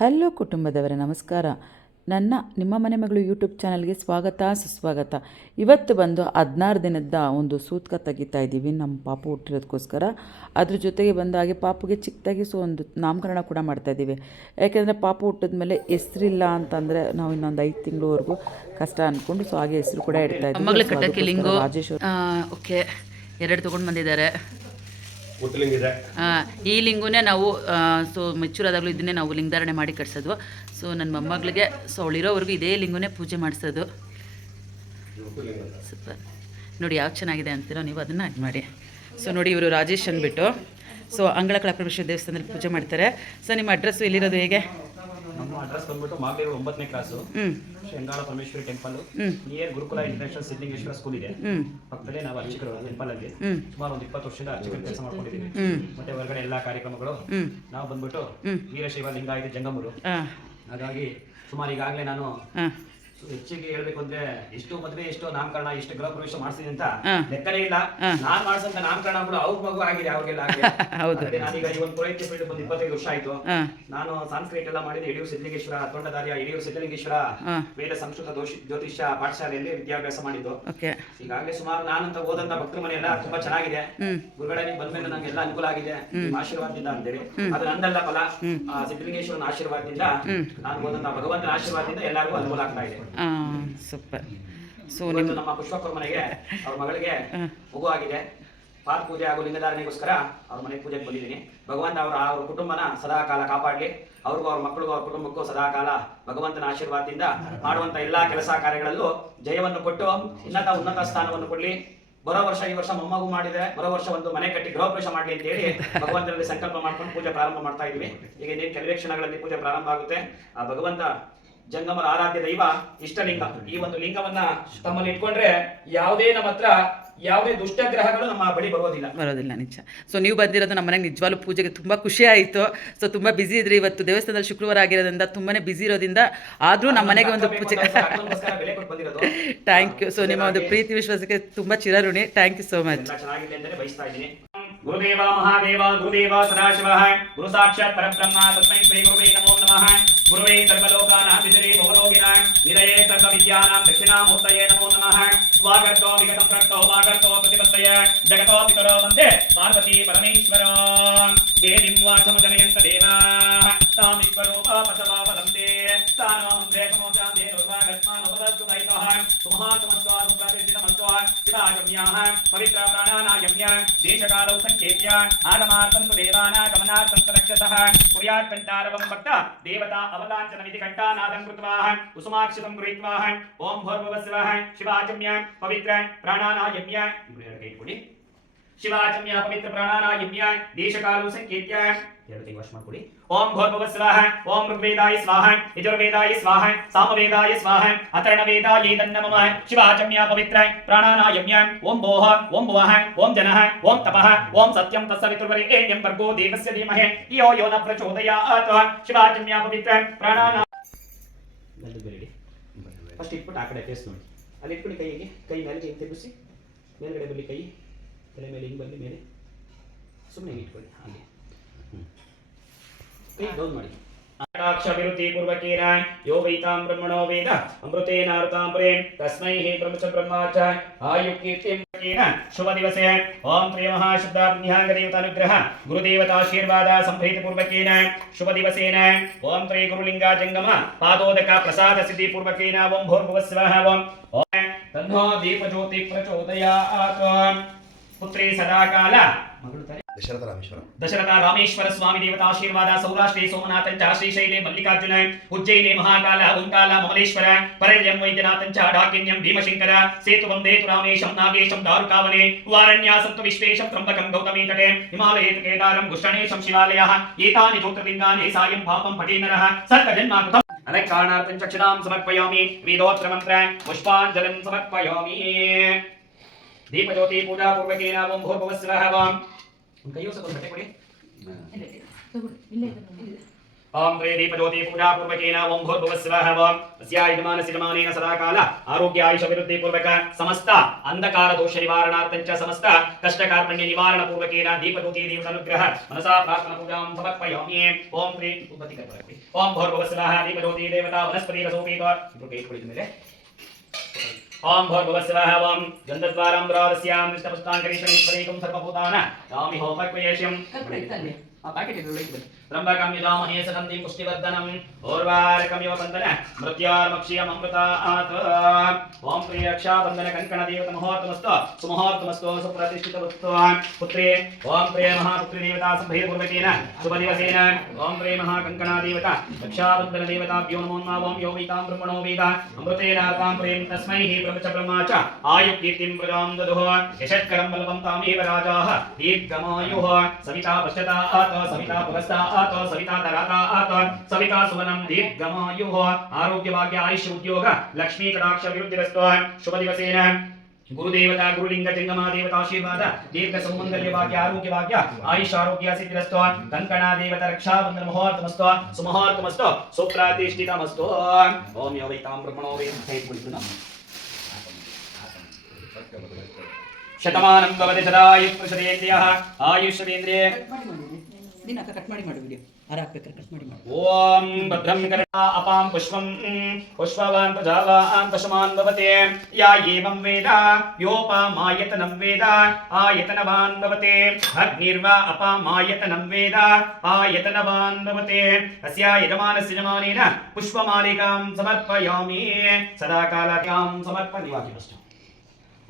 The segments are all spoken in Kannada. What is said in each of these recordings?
ಹಲೋ ಕುಟುಂಬದವರ ನಮಸ್ಕಾರ. ನಿಮ್ಮ ಮನೆ ಮಗಳು ಯೂಟ್ಯೂಬ್ ಚಾನಲ್ಗೆ ಸ್ವಾಗತ ಸುಸ್ವಾಗತ. ಇವತ್ತು ಬಂದು 16 ದಿನದ ಒಂದು ಸೂತ್ಕ ತೆಗಿತಾ ಇದ್ದೀವಿ ನಮ್ಮ ಪಾಪು ಹುಟ್ಟಿರೋದಕ್ಕೋಸ್ಕರ. ಅದ್ರ ಜೊತೆಗೆ ಹಾಗೆ ಪಾಪುಗೆ ಚಿಕ್ಕದಾಗಿ ಒಂದು ನಾಮಕರಣ ಕೂಡ ಮಾಡ್ತಾಯಿದ್ದೀವಿ. ಯಾಕೆಂದರೆ ಪಾಪು ಹುಟ್ಟಿದ ಮೇಲೆ ಹೆಸರಿಲ್ಲ ಅಂತಂದರೆ ನಾವು ಇನ್ನೊಂದು 5 ತಿಂಗಳವರೆಗೂ ಕಷ್ಟ ಅಂದ್ಕೊಂಡು ಹಾಗೆ ಹೆಸರು ಕೂಡ ಇಡ್ತಾ ಇದ್ದೀವಿ. ರಾಜೇಶ್ ಓಕೆ 2 ತೊಗೊಂಡು ಬಂದಿದ್ದಾರೆ. ಈ ಲಿಂಗುನೇ ನಾವು ಮೆಚೂರ್ ಆದಾಗಲೂ ಇದನ್ನೇ ನಾವು ಲಿಂಗಧಾರಣೆ ಮಾಡಿ ಕಟ್ಸೋದು. ಸೊ ನನ್ನ ಮೊಮ್ಮಗಳಿಗೆ ಅವಳಿರೋವರೆಗೂ ಇದೇ ಲಿಂಗುನೇ ಪೂಜೆ ಮಾಡಿಸೋದು. ಸೂಪರ್ ನೋಡಿ ಯಾವ ಚೆನ್ನಾಗಿದೆ ಅಂತೀರೋ ನೀವು ಅದನ್ನು ಇದು ಮಾಡಿ. ಸೊ ನೋಡಿ ಇವರು ರಾಜೇಶ್ ಅಂದ್ಬಿಟ್ಟು ಅಂಗಳ ಕಳಪರಮೇಶ್ವರ ದೇವಸ್ಥಾನದಲ್ಲಿ ಪೂಜೆ ಮಾಡ್ತಾರೆ. ಸೊ ನಿಮ್ಮ ಅಡ್ರೆಸ್ಸು ಎಲ್ಲಿರೋದು ಹೇಗೆ? ನಮ್ಮ ಅಡ್ರೆಸ್ ಬಂದ್ಬಿಟ್ಟು ಮಾಗೇರು 9ನೇ ಕ್ಲಾಸು, ಶೃಂಗಾರ ಪರಮೇಶ್ವರಿ ಟೆಂಪಲ್ ನಿಯರ್ ಗುರುಕುಲ ಇಂಟರ್ನ್ಯಾಷನಲ್ ಸಿದ್ಧಲಿಂಗೇಶ್ವರ ಸ್ಕೂಲ್ ಇದೆ. ಪಕ್ಕದಲ್ಲೇ ನಾವು ಅರ್ಚಕರು ಟೆಂಪಲ್ ಅಲ್ಲಿ ಸುಮಾರು ಒಂದು 20 ವರ್ಷದಿಂದ ಅರ್ಚಕರ ಕೆಲಸ ಮಾಡ್ಕೊಂಡಿದ್ದೀವಿ. ಮತ್ತೆ ಹೊರಗಡೆ ಎಲ್ಲಾ ಕಾರ್ಯಕ್ರಮಗಳು ನಾವು ಬಂದ್ಬಿಟ್ಟು ವೀರಶೈವ ಲಿಂಗಾಯತ ಜಂಗಮರು. ಹಾಗಾಗಿ ಸುಮಾರು ಈಗಾಗಲೇ ನಾನು ಹೆಚ್ಚಿಗೆ ಹೇಳ್ಬೇಕು ಅಂದ್ರೆ ಎಷ್ಟು ಮದುವೆ, ಎಷ್ಟು ನಾಮಕರಣ, ಎಷ್ಟು ಗೃಹ ಪ್ರವೇಶ ಮಾಡಿಸಿದೆ ಅಂತ ಲೆಕ್ಕನೇ ಇಲ್ಲ. ನಾನ್ ಮಾಡಿಸಂತ ನಾಮಕರಣಗಳು ಅವ್ರ ಮಗು ಆಗಿದೆ, ಅವ್ರಿಗೆಲ್ಲ ನಾನೀಗ ಈ ಒಂದು ಪುರೋಹಿತ್ಯ ಫೀಲ್ಡ್ ಬಂದು 25 ವರ್ಷ ಆಯ್ತು. ನಾನು ಸಾಂಸ್ಕ್ರಿಟ್ ಎಲ್ಲ ಮಾಡಿದ ಯಡಿಯೂರು ಸಿದ್ಧಲಿಂಗೇಶ್ವರ ತೊಂಡದಾರ್ಯ ಯಡಿಯೂರು ಸಿದ್ಧಲಿಂಗೇಶ್ವರ ವೇದ ಸಂಸ್ಕೃತ ಜ್ಯೋತಿಷ್ಯ ಪಾಠಶಾಲೆಯಲ್ಲಿ ವಿದ್ಯಾಭ್ಯಾಸ ಮಾಡಿದ್ದು. ಈಗಾಗಲೇ ಸುಮಾರು ನಾನಂತ ಓದಂತ ಭಕ್ತರ ಮನೆ ಎಲ್ಲ ತುಂಬಾ ಚೆನ್ನಾಗಿದೆ. ಗುರುಗಳೇ ನೀವು ಬಂದ್ಮೇಲೆ ನಂಗೆ ಎಲ್ಲ ಅನುಕೂಲ ಆಗಿದೆ ನಿಮ್ಮ ಆಶೀರ್ವಾದದಿಂದ ಅಂತೇಳಿ. ಅದು ನಂದಲ್ಲ ಫಲ, ಸಿದ್ಧಲಿಂಗೇಶ್ವರನ ಆಶೀರ್ವಾದದಿಂದ, ನಾನು ಓದಂತ ಭಗವಂತನ ಆಶೀರ್ವಾದದಿಂದ ಎಲ್ಲರಿಗೂ ಅನುಕೂಲ ಆಗ್ತಾ ಇದೆ. ಸೂಪರ್. ಸೊ ನಮ್ಮ ಪುಷ್ಪಕ್ಕರ ಮನೆಗೆ ಅವ್ರ ಮಗಳಿಗೆ ಮಗು ಆಗಿದೆ. ಪಾದ ಪೂಜೆ ಹಾಗೂ ಲಿಂಗಧಾರಣೆಗೋಸ್ಕರ ಅವ್ರ ಮನೆಗೆ ಪೂಜೆಗೆ ಬಂದಿದ್ದೀನಿ. ಭಗವಂತ ಅವ್ರ ಕುಟುಂಬನ ಸದಾ ಕಾಲ ಕಾಪಾಡಲಿ. ಅವ್ರಿಗೂ ಅವ್ರ ಮಕ್ಕಳಿಗೂ ಅವ್ರ ಕುಟುಂಬಕ್ಕೂ ಸದಾ ಕಾಲ ಭಗವಂತನ ಆಶೀರ್ವಾದದಿಂದ ಮಾಡುವಂತ ಎಲ್ಲಾ ಕೆಲಸ ಕಾರ್ಯಗಳಲ್ಲೂ ಜಯವನ್ನು ಕೊಟ್ಟು ಉನ್ನತ ಸ್ಥಾನವನ್ನು ಕೊಡ್ಲಿ. ಬರೋ ವರ್ಷ ಈ ವರ್ಷ ಮೊಮ್ಮಗು ಮಾಡಿದ್ರೆ ಬರೋ ವರ್ಷ ಒಂದು ಮನೆ ಕಟ್ಟಿ ಗೃಹ ಪ್ರವೇಶ ಮಾಡಲಿ ಅಂತ ಹೇಳಿ ಭಗವಂತನಲ್ಲಿ ಸಂಕಲ್ಪ ಮಾಡ್ಕೊಂಡು ಪೂಜೆ ಪ್ರಾರಂಭ ಮಾಡ್ತಾ ಇದೀವಿ. ಈಗ ಇನ್ನೇನು ಕೆಲವೇ ಕ್ಷಣಗಳಲ್ಲಿ ಪೂಜೆ ಪ್ರಾರಂಭ ಆಗುತ್ತೆ. ಆ ಭಗವಂತ ಜಂಗಮರ ಆರಾಧ್ಯ ದೈವ ಇಷ್ಟಲಿಂಗ, ಈ ಒಂದು ಲಿಂಗವನ್ನ ತಮ್ಮಲ್ಲಿ ಇಟ್ಕೊಂಡ್ರೆ ಯಾವುದೇ ದುಷ್ಟಗ್ರಹಗಳು ನಮ್ಮ ಬಳಿ ಬರೋದಿಲ್ಲ. ನಿಜ. ಸೊ ನೀವು ಬಂದಿರೋದು ನಮ್ಮ ಮನೆಗೆ ನಿಜವಾಗ್ಲೂ ಪೂಜೆಗೆ ತುಂಬ ಖುಷಿ ಆಯಿತು. ಸೊ ತುಂಬ ಬಿಸಿ ಇದ್ರಿ ಇವತ್ತು, ದೇವಸ್ಥಾನದಲ್ಲಿ ಶುಕ್ರವಾರ ಆಗಿರೋದ್ರಿಂದ ತುಂಬಾನೇ ಬಿಸಿ ಇರೋದ್ರಿಂದ ಆದರೂ ನಮ್ಮ ಮನೆಗೆ ಒಂದು ಪೂಜೆ. Thank you. ಸೊ ನಿಮ್ಮ ಒಂದು ಪ್ರೀತಿ ವಿಶ್ವಾಸಕ್ಕೆ ತುಂಬ ಚಿರಋಣಿ. Thank you so much. Gurudeva Mahadeva ಗುರುದೇವ ಸದಾಶಿವಃ ಗುರು ಸಾಕ್ಷಾತ್ ಪರಬ್ರಹ್ಮ ತಸ್ಮೈ ಶ್ರೀ ಗುರುವೇ ನಮೋ ನಮಃ. ಗುರುವೇ ಸರ್ವಲೋಕಾನಾಂ ವಿಜಯೇ ಭವರೋಗಿಣಾಂ ನಿಲಯೇ ಸರ್ವವಿದ್ಯಾನಾಂ ದಕ್ಷಿಣಾಮೂರ್ತಯೇ ನಮೋ ನಮಃ. ಸ್ವಾಗತೋ ವಿಗತಪ್ರಕ್ತೋ ವಾಗತೋ ಪ್ರತಿಪತ್ತಯ ಜಗತೋ ಪಿತರೋ ವಂದೇ ಪಾರ್ವತಿ ಪರಮೇಶ್ವರೋ. ದೇವಿಂ ವಾಚಮಜನಯಂತ ದೇವಾಃ ತಾಂ ವಿಶ್ವರೂಪಮಸವಾ ವದಂತೆ ತಾನೋ ಮಂತ್ರೇ ಸಮೋಜಾಂತೆ ದುರ್ವಾಗತ್ಮಾನವದಸ್ತು ದೈತಃ ಸುಮಹಾಸಮಸ್ವಾ ಸುಪ್ರತಿಷ್ಠಿತಮಸ್ವಾ ಶಿವಾಗಮ್ಯಾಃ ಪವಿತ್ರ ಪ್ರಾಣಾನಾಗಮ್ಯ ದೇಶಕಾಲೌ ಸಂಕೇತ್ಯ ಆಗಮಾರ್ಥಂ ತು ದೇವಾನಾಗಮನಾರ್ಥಂ ತು ರಕ್ಷಸಃ ಕುರ್ಯಾತ್ ಕಂಠಾರವಂ ಭಕ್ತ ದೇವತಾ ಅವಲಾಂಚನ ವಿಧಿ ಕಂಠಾನಾದಂ ಕೃತ್ವಾಃ ಕುಸುಮಾಕ್ಷಿತಂ ಗೃಹೀತ್ವಾಃ ಓಂ ಭೂರ್ಭುವಸ್ವಃ ಶಿವಾಚಮ್ಯ ಪವಿತ್ರ ಪ್ರಾಣಾನಾಯಮ್ಯ ಶಿವಾಚಮ್ಯ ಪವಿತ್ರ ಪ್ರಾಣಾನಾಯಮ್ಯ ದೇಶಕಾಲೌ ಸಂಕೇತ್ಯ ವಾಶ್ ಮಾಡ್ಕೊಳ್ಳಿ. ಓಂ ಭೂರ್ಭುವಸ್ವಃ ಓಂ ಋಗ್ವೇದಾಯ ಸ್ವಾಹ ಯಜುರ್ವೇದಾಯ ಸ್ವಾಹ ಸಾಮವೇದಾಯ ಸ್ವಾಹ ಅಥರ್ವವೇದಾಯ ನಮಃ. ಶಿವಾಚಮ್ಯ ಪವಿತ್ರ ಪ್ರಾಣಾನಾಯಮ್ಯ ಓಂ ಭೋಃ ಓಂ ಭುವಃ ಓಂ ಜನಃ ಓಂ ತಪಃ ಓಂ ಸತ್ಯಂ ತತ್ಸವಿತುರ್ವರೆಣ್ಯಂ ಭರ್ಗೋ ದೇವಸ್ಯ ಧೀಮಹಿ ಯೋ ಯೋ ನ ಪ್ರಚೋದಯಾತ್. ಶಿವಾಚಮ್ಯ ಪವಿತ್ರ ಪ್ರಾಣಾನಾ ಫಸ್ಟ್ ಇಟ್ಬಿಟ್ಟು ಆ ಕಡೆ ಫೇಸ್ ನೋಡಿ, ಅಲ್ಲಿ ಇಟ್ಕೊಳ್ಳಿ. ಕೈ ಮೇಲೆ ಹಿಂಗೆ ತಿರುಗಿಸಿ, ಮೇಲ್ಗಡೆ ಬರಲಿ, ಕೈ ತಲೆ ಮೇಲೆ ಹಿಂಗೆ ಬರಲಿ, ಮೇಲೆ ಸುಮ್ಮನೆ ಹಿಂಗೆ ಇಟ್ಕೊಳ್ಳಿ. ಹಾಗೆ ಡೌನ್ ಮಾಡಿ. ಅಕ್ಷವಿರುತಿ ಪೂರ್ವಕೇನ ಯೋ ವೈತಾಂ ಬ್ರಹ್ಮಣೋ ವೇದ ಅಮೃತೇನಾವೃತಾಂ ಪ್ರೇಮ್ ತಸ್ಮೈ ಹೇ ಬ್ರಹ್ಮಚ ಬ್ರಹ್ಮಾಚ ಆಯು ಕೀರ್ತಿಂ ಶುಭ ದಿವಸೆ. ಓಂ ತ್ರಯ ಮಹಾಶಬ್ದಾಭ್ಯಾಗದೇವತಾನುಗ್ರಹ ಗುರುದೇವತಾಶೀರ್ವಾದ ಸಂಪ್ರೀತಿ ಪೂರ್ವಕೇನ ಶುಭ ದಿವಸೇನ. ಓಂ ತ್ರಯ ಗುರುಲಿಂಗ ಜಂಗಮ ಪಾದೋದಕ ಪ್ರಸಾದ ಸಿದ್ಧಿ ಪೂರ್ವಕೇನ ಓಂ ಭೂರ್ಭುವಸ್ವಃ ಓಂ ತನ್ನೋ ದೀಪಜ್ಯೋತಿ ಪ್ರಚೋದಯಾತ್. ಪುತ್ರಿ ಸದಾಕಾಲ ದಶರಥ ರಾಮೇಶ್ವರ ಸ್ವಾಮಿ ದೇವತಾಶೀರ್ವಾದ. ಸೌರಾಷ್ಟ್ರೇ ಸೋಮನಾಥಂಚ ಶ್ರೀಶೈಲೆ ಮಲ್ಲಿಕಾರ್ಜುನ ಉಜ್ಜಯಿನೇ ಮಹಾಕಾಲ ಓಂಕಾಲ ಮಮಲೇಶ್ವರ ಪರಲ್ಯಂ ವೈದ್ಯನಾಥಂಚ ಡಾಕಿನ್ಯಂ ಭೀಮಶಂಕರ ಸೇತು ವಂದೇತು ರಾಮೇಶಂ ನಾಗೇಶಂ ದಾರುಕಾವನೆ ವಾರಣ್ಯಾಸಂತು ವಿಶ್ವೇಶಂ ತ್ರಂಬಕಂ ಗೌತಮೀ ತಟೆ ಹಿಮಾಲಯೇ ಕೇದಾರಂ ಗುಷ್ಟಣೇಶಂ ಶಿವಾಲಯಃ ಏತಾನಿ ಜ್ಯೋತಿರ್ಲಿಂಗಾನಿ ಸಾಯಂ ಪಾಪಂ ಪಠೇನರಃ ಸರ್ವಜನ್ಮಾಕೃತಂ ಅಲಂಕಾರಾರ್ಥಂ ಚಕ್ಷುರಾಂ ಸಮರ್ಪಯಾಮಿ. ವೇದೋತ್ರ ಮಂತ್ರ ಪುಷ್ಪಾಂಜಲಿಂ ಸಮರ್ಪಯಾಮಿ. ದೀಪಜ್ಯೋತಿ ಪೂಜಾ ಪೂರ್ವಕೇನ ಓಂ ಭೂರ್ಭುವಸ್ವಃ ಓಂ. ಕೈಯೂ ಸ್ವಲ್ಪ ಬಟ್ಟೆ ಕೊಡಿ. ओम प्रिय दीपज्योति पूजा पूर्वकेन ओम भूर्भुवस्वः ओम अस्यायमानसिलमानेन सदाकाल आरोग्य आयुष अभिवृद्धि पूर्वक समस्त अंधकार दोष निवारणार्थं च समस्त कष्टकार्पण्य निवारण पूर्वकेन दीपज्योति देवतानुग्रह मनसा प्रार्थना पूजां समर्पयामि। ओम प्रिय ओम भूर्भुवस्वः दीपज्योति देवता वनस्पति रसोपीत ओम भूर्भुवस्वः ओम गन्धद्वाराम्रादस्यां निष्ठपुष्टाङ्करीशनीश्वरीकं सर्वभूतानां नामि होमक्रियेष्यं त्र्यंबकं यजामहे सुगन्धिं पुष्टिवर्धनम् उर्वारुकमिव बन्धन मृत्योर्मुक्षीयम् अमृतात्। ओम प्रिय रक्षाबन्धन कंकण देवता मुहूर्तमस्तु सुमुहूर्तमस्तु सुप्रतिष्ठितवस्तु पुत्रे ओम प्रिय महापुत्री देवता संभैर्पूर्वकेन शुभदिवसेन ओम प्रिय महाकंकणा देवता रक्षाबन्धन देवताभ्यो नमो नमः। ओम यो वैतां ब्रह्मणो वेद अमृतेनार्तां प्रेम तस्मै हि ब्रह्म च ब्रह्मा च आयुकीर्तिं प्रदां ददुः यशत्करं बलवं तामेव राजाः दीर्घमायुः सविता पश्चात् सविता पुरस्तात् सविता तरातात् सविता सुमनं दीर्घमायुः आरोग्य भाग्य आयुष्य उद्योग लक्ष्मी कटाक्ष अभिवृद्धिरस्तु। शुभ दिवसेन गुरुदेवता गुरुलिंग जंगमा देवता आशीर्वाद दीर्घ सौमंगल्य भाग्य आरोग्य भाग्य आयुष आरोग्य सिद्धिरस्तु। कंकणा देवता रक्षाबंधन मुहूर्तमस्तु सुमुहूर्तमस्तु सुप्रतिष्ठितमस्तु। ओम यो वैतां ब्रह्मणो वेद शतमानं भवति सदायुः पुरुषेन्द्रियः आयुष्येन्द्रिये ನೀನು ಅಕ್ಕ ಕಟ್ ಮಾಡಿ ಮಾಡು ವಿಡಿಯೋ ಆರ ಹಾಕ್ಬೇಕಾರೆ ಕಟ್ ಮಾಡಿ ಮಾಡು. ಓಂ ಭದ್ರಂ ಕರ್ಣಾ ಅಪಾಂ ಪುಷ್ಪಂ ಪುಷ್ಪವಾನ್ ಪ್ರಜಾವಾನ್ ಪಶುಮಾನ್ ಭವತೆ ಯಾ ಏವಂ ವೇದ ಯೋಪಾಮಾಯತನಂ ವೇದ ಆಯತನವಾನ್ ಭವತೆ ಅಗ್ನಿರ್ವಾ ಅಪಾಮಾಯತನಂ ವೇದ ಆಯತನವಾನ್ ಭವತೆ ಅಸ್ಯ ಯಜಮಾನಸ್ಯ ಯಜಮಾನೇನ ಪುಷ್ಪಮಾಲಿಕಾಂ ಸಮರ್ಪಯಾಮಿ ಸದಾ ಕಾಲಕಾಂ ಸಮರ್ಪಯಾಮಿ।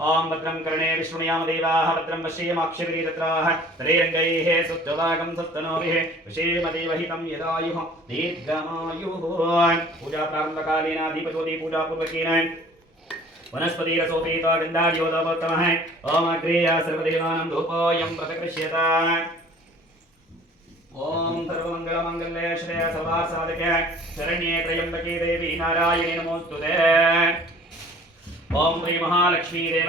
ओम भद्रं कर्णे विष्णुयाम देवाः भद्रं पश्येमाक्षवीरत्राः तरेरङ्गैः सुष्ठुभागं सत्तनोभिः विषेमदेवहितं यदायुः दीर्घमायुः। पूजा प्रारम्भकालेन दीपज्योति पूजा पूर्वकेन वनस्पति रसोपीत गन्धाद्योतमः ओम अग्रेय सर्वदेवानां धूपोऽयं प्रतिगृह्यत। ओम सर्वमङ्गलमङ्गल्ये श्रेय सर्वासाधके शरण्ये त्र्यम्बके देवी नारायणे नमोस्तुते। ओम श्री महालक्ष्मी देव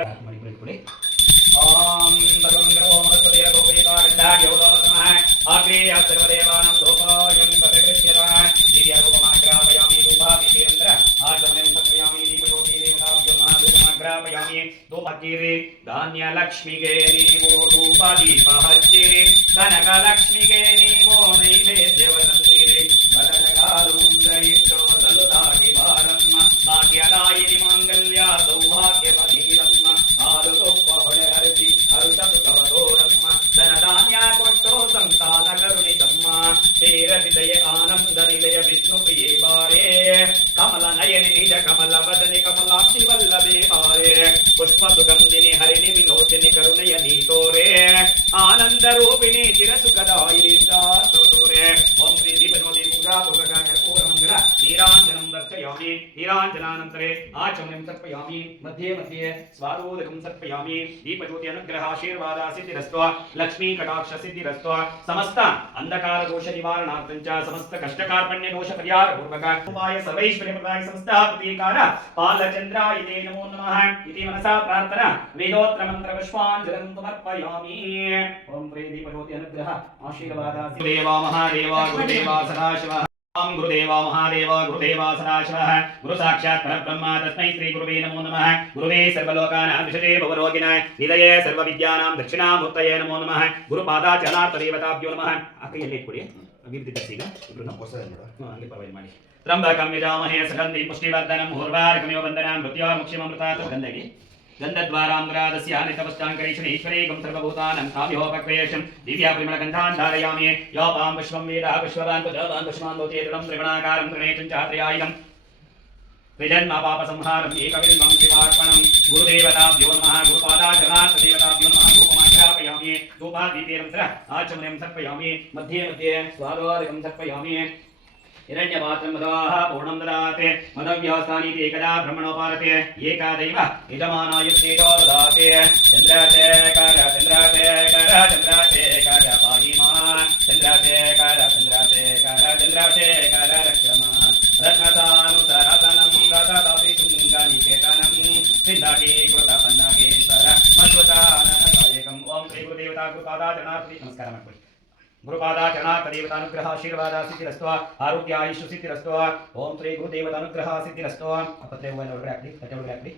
ओम सर्वमंगलो वनस्पति रसोपीता गन्धाद्योतमः अग्रेय सर्वदेवानां धूपोऽयं प्रतिगृह्यत। दिव्यरूपमाग्रापयामि धूपाभिरन्द्र आचमनं समर्पयामि दीपज्योति देवताभ्यो नमः धूपमाग्रापयामि धूपकीरे धान्यलक्ष्मीगे नीवो धूपदीपहच्चिरे कनकलक्ष्मीगे नीवो नैवेद्यवसन्निरे बलजगारुं दयित्रो सलुतादिवारम् भाग्यदायिनि माङ्गल्या सौभाग्यवतीरम् आरुतोपहरहरति हरुषतुतवतोरम् धनधान्य कोट्टो संतानकरुणितम् श्रीरतिदय आनन्दनिलय विष्णुप्रिये वारे कमलनयनि निज कमलवदनि कमलाक्षि वल्लभे वारे पुष्पसुगन्धिनि हरिणि विलोचनि करुणय नीतोरे आनन्दरूपिणि चिरसुखदायिनि शाश्वतोरे। ओम श्री दीपज्योति पूजा पूर्वक कर्पूरमङ्गल नीराञ्जनं दर्शयामि नीराञ्जनानन्तरे आचमनं सर्पयामि मध्ये मध्ये स्वादोदकं सर्पयामि। दीपज्योति अनुग्रह आशीर्वाद सिद्धिरस्तु लक्ष्मी कटाक्ष सिद्धिरस्तु समस्त अंधकार दोष निवारणार्थं च समस्त कष्टकार्पण्य दोष परिहार पूर्वक उपाय सर्वैश्वर्यप्रदाय संस्था प्रतीकार बालचन्द्राय ते नमो नमः इति मनसा प्रार्थना वेदोत्र मंत्र पुष्पाञ्जलिं समर्पयामि। ओम प्रिय दीपज्योति अनुग्रह आशीर्वाद देवा महादेवा गुरुदेवा सदाशिवः ओम गुरुदेवा महादेवा गुरुदेवा सदाशिवः गुरु साक्षात् परब्रह्म तस्मै श्री गुरुवे नमो नमः। गुरुवे सर्वलोकानां विशजे भवरोगिणाय निधये सर्वविद्यानां दक्षिणामूर्तये नमो नमः। गुरुपादाचरणार्थदेवताभ्यो नमः। आकैಯಲ್ಲಿ ಕೊಡಿ ಅಗಿರ್ತಿದ್ದೀಗ ಇಬ್ರು ಹೊಸದ ನೋಡು ಹಂಗೆ ಪರವಾಗಿ ಮಾಡಿ त्र्यंबकं यजामहे सुगन्धिं पुष्टिवर्धनम् उर्वारुकमिव बन्धनां मृत्योर्मुक्षीयममृतात् गन्धगे गन्धद्वाराम्रादस्य नित्यपुष्टाङ्करीशनीश्वरीकं सर्वभूतानां काव्योपक्वेशं दिव्यपरिमलगन्धान् धारयामि। योपां पुष्पं वेद पुष्पवान् पुजवान् पुष्पान् भवत्येतलं त्रिगुणाकारं त्रिनेत्रं चात्रयायुधं त्रिजन्म पापसंहारम् एकबिल्वं शिवार्पणं। गुरुदेवताभ्यो नमः गुरुपादाचरणार्थदेवताभ्यो नमः धूपमाघ्रापयामि धूपादीपेरं आचमनं सर्पयामि मध्ये मध्ये स्वादोदकं सर्पयामि। हिरण्यपात्रं मदाः पूर्णं ददाते मदव्यवस्थानि एकदा ब्रह्मणोपारते एकादैव यजमानायुक्तेजो ददाते। चन्द्राशेखर चन्द्राशेखर चन्द्राशेखर पाहि मां चन्द्राशेखर चन्द्राशेखर चन्द्राशेखर रक्ष मां रत्नसानुसरतनं रततविशृङ्गनिकेतनं सिद्धकीकृतपन्नगेश्वर मध्वताननदायकम्। ओम श्री गुरुदेवता कृपादाचरणार्थी नमस्कार ಮಾಡ್ಕೊಳ್ಳಿ। ಗುರುಪಾದಾಚರಣಾರ್ಥ ಆಶೀರ್ವಾದ ಸಿದ್ಧಿರಸ್ತು ಆರೋಗ್ಯ ಆಯುಷ್ ಸಿದ್ಧಿರಸ್ತು ಓಂ ಶ್ರೀ ಗುರುದೇವತಾನುಗ್ರಹ ಸಿದ್ಧಿರಸ್ತು. 20 ಒಳಗಡೆ ಹಾಕಿ, 30 ಒಳಗಡೆ ಹಾಕಿ.